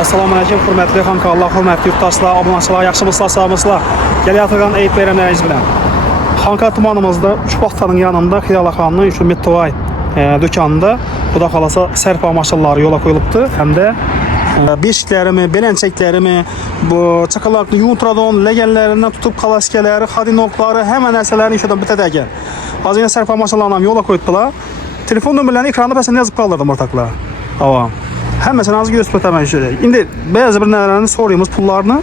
Assalamu alaikum, hörmətli xanqallar, hörmətli yurttaşlar, abunəçilər, yaxşımısınızlar, sağmısınızlar. Gəliyyatırqan Eyüp Beyrəmləriz bilən. Xanqa tumanımızda Üçbaxtanın yanında Xiyalaxanının şu Mittivay dükkanında bu da xalasa sərf maşınları yola qoyulubdur. Həm də beşiklərimi, beləncəklərimi, bu çakalaqlı Yuntradon legəllərindən tutub kalaskeləri, xadinokları, həmən əsələrini işlədən bitədəgən. Az yine sərf maşınlarına yola qoyubdular. Telefon nömrələrini ekranda bəsəndə yazıb qaldırdım ortaqlar. Avam. Həmən az göstərib təmən şey. İndi bəzi bir nələrini soruyumuz pullarını,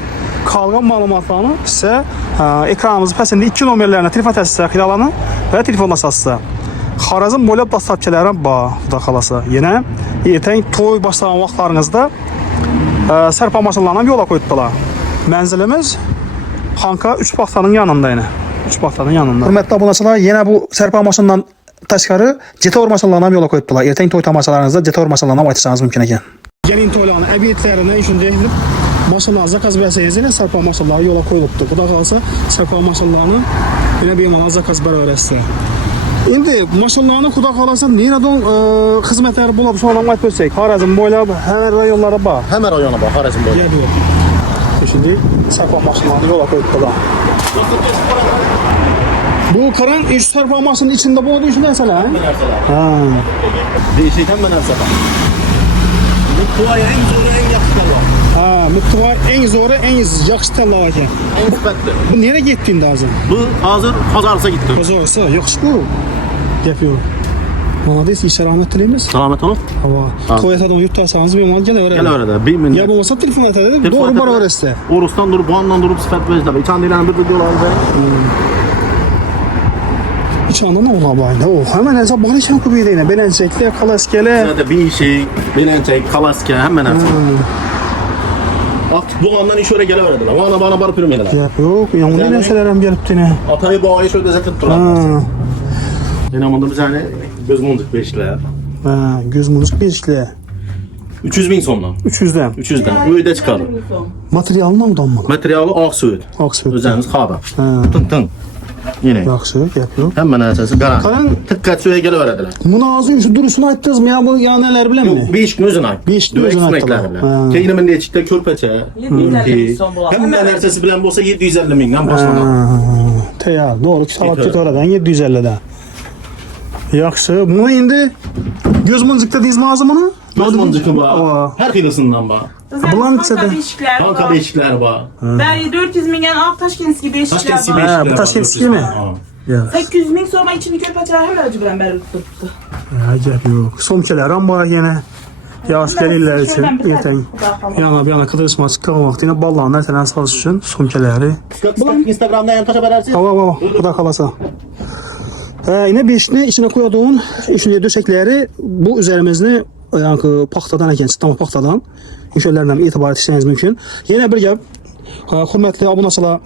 qalğan məlumatlarını sizə ekranımızı pəsində 2 nömrələrinə telefon təsisə xilalanı və telefonla sasısa. Xarazm boylab dastabçələrin da xalası. Yenə ertəng toy başlayan vaxtlarınızda sərf maşınlarına yola qoyubdular. Mənzilimiz Xanqa Üçbaxtanın yanında yenə. Üçbaxtanın yanında. Hörmətli abunəçilər, yenə bu sərf maşınından təşkarı Cetor maşınlarına yola qoyubdular. Ertəng toy tamaşalarınızda Cetor maşınlarına aytışanız mümkün ekan. Gəlin toylarını, əbiyyətlərini şunda edib maşınlar zakaz bəsəyiz ilə sərf maşınları yola qoyulubdur. Bu da qalsa sərf maşınlarını belə bir mana zakaz bərabərəsi. İndi maşınlarını xuda qalasa nereden xidmətləri bulab sonra ayt bilsək. Xarəzm boylab həmən rayonlara bax. Həmən rayona bax, Xarəzm boylab. Şimdi sərf maşınlarını yola qoyubdular. Bu karan iş sərf maşının içində bu olduğu için məsələ, hə? Değişik həmən ərsələ. Mittivay en zoru, en yaxşı təlla. Ha, Mittivay en zoru, en yaxşı təlla ekan. En sifətli. Bu nereye getdin hazır? Bu hazır Xazarsa gitti. Xazarsa, yaxşı bu. Gəp yox. Malades, işə rəhmət diləyimiz. Salamet olun. Hava. Toyatadan yurttaşsanız bir mal gələ verər. Gələ verər. 1 min. Ya olmasa telefon etədir. Doğru bara verər sizə. Orusdan durub, bu andan durub sifət vəcdə. İçan deyilən bir videolar var. İçanda nə ola bayında? O, həmən əzab var ikən kubiyyə deyinə. Beləncəklər, kalaskelər. Zaten bir şey, beləncək, kalaske, həmən ərsələ. Bu andan iş öyle gələ verədilər. O ana bana barı pürüm elələr. Gəp yox, yanında nəsələrəm gəlib dinə. Atayı bu iş öyle zətib durarlar. Yenə biz yani göz muncuq beşiklər. Ha, göz muncuq beşiklər. 300 bin sondan. 300'dən. 300'dən. Bu ödə çıxarır. Materialını udanmalı. Materialı ağ söğüt. Ağ söğüt. Özəmiz xada. Tın. Yine. Yaxşı, gəp yox. Həmən əsası qaran. Qaran. Tıqqat söyə gələ verədilər. Münazın şu durusunu aytdınız mı ya bu ya nələr bilənmi? 5 gün özün ayt. 5 gün özün aytdılar. Keyinimin deyəcəkdə körpəçə. Həmən əsası bilən bolsa 750 mindən başlanır. Təyar, doğru ki salab get oradan 750'dən. Yaxşı, bunu indi göz mıncıqda dizmə azı bunu? Göz mıncıqı var. Hər xiləsindən var. Bulan içədə. Banka beşiklər var. Ben 400 milyon Taşkentski beşikler Taşkentski var. beşiklər var. Bu Taşkentski mi? 800 bin sonra içini köpeçler hemen acıbıran beri tuttu. Gəp yox. Somkelər var yenə. Yavaş gəlirlər üçün ertəng. Yana qıdırışma çıxan vaxt yenə ballarına tənə saz üçün somkeləri. Instagramda yantaşa verərsiz. Hava, bu da qalasa. Yine beşini içine koyduğun içine döşekleri bu üzerimizde yani paxtadan ekan, çıtama paxtadan inşallah etibar etseniz mümkün. Yine bir gəp, hürmetli abunəçilər,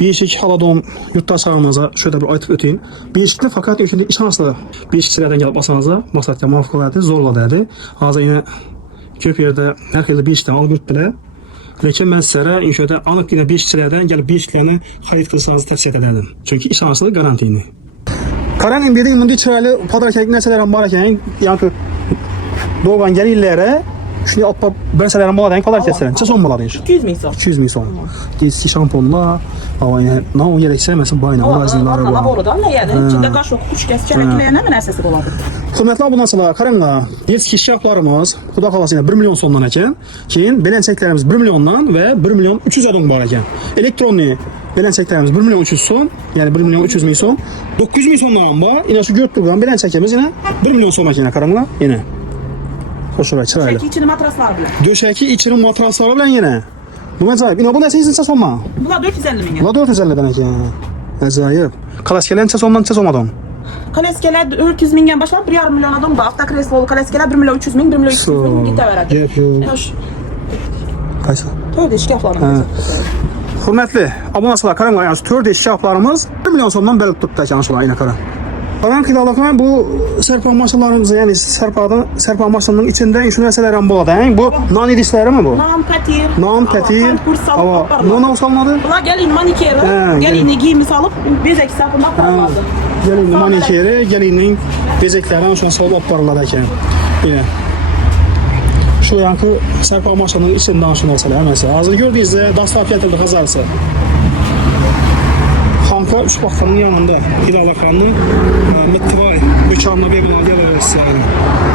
beşik haladon yurttaşlarımıza şöyle bir aytıb öteyim. Beşikli fakat şimdi işanslı beşikçilerden gelip basanıza maksatca muvafıqalatı zorla dedi. Hazır yine köp yerde her xeyli beşikten alıp yurt bile. Lakin mən sizlərə inşallah anıq yine beşikçilerden gelip beşiklerini xarid qılsanızı tavsiyə edərdim. Çünkü işanslı garantiyini. Karan imdiyədə indi çıraylı padarkəlik nəsələrin barəkən, yəni doğan gəlirlərə şimdi atpa bərsələrin baladan qalar kəsələn. Çə son baladan iş? 200 bin son. 200 min son. Deyisi şamponla, hava yəni nə o yerə istəməsin bayına, o əzinləri var. Oradan ne yani? İçinde kaş yok, kuş kes, çerekleyen hemen əsəsi oladı. Hürmetli abunəçilər, Karanla Yetki şahlarımız xuda qalası ilə 1 milyon sondan ekan. Keyin beləncəklərimiz 1 milyondan və 1 milyon 300 adam var ekan. Elektronlu beləncəklərimiz 1 milyon 300 son, yəni 1 milyon 300 min son. 900 min sondan var. Yine şu gört durğan beləncəkimiz yine 1 milyon son ekan Karanla yine. Xoşura çıraylı. Çeki içini matraslar bile. Döşəki içinin matrasları bilen yine. Bu acayip. Yine bu ne seyirsin sonma? Bunlar 450 milyon. La 450'den ekan. Acayip. Kalaskelen sondan sonmadan. Kaleskeler 400 milyon başlar, 1,5 milyon adam da. Altta Kresvolu kaleskeler 1 milyon 300 bin, 1 milyon 200 bin gitti verdi. Yep. Hoş. Kaysa. Öyle işkaflarımız. Hürmetli abunəçilər, Karan ayağınız 4 eşyaflarımız 1 milyon sondan bəli tutdu əkanşılar yine Karan. Karan xilalıqla bu sərpa maşınlarımız, yani sərpa maşınının içində şu nəsələrin buladı. Bu nan idisləri mi bu? Nam petir. Nam petir. Hava. Nona usalmadı? Bunlar gelin manikeri, gelini giyimi salıp bezek sapında paraladı. Gelinin manikeri, gelinin bezeklərini şuna salıb aparırlar ekan. Yine. şu yankı sərpa maşının içindən danışın olsalar mesela. Hazır gördüyünüzdə Dastat gətirdi Xəzarısı. Xanka 3 vaxtanın yanında Hilal Akanlı Mettivay dükanına bir buna gəlir.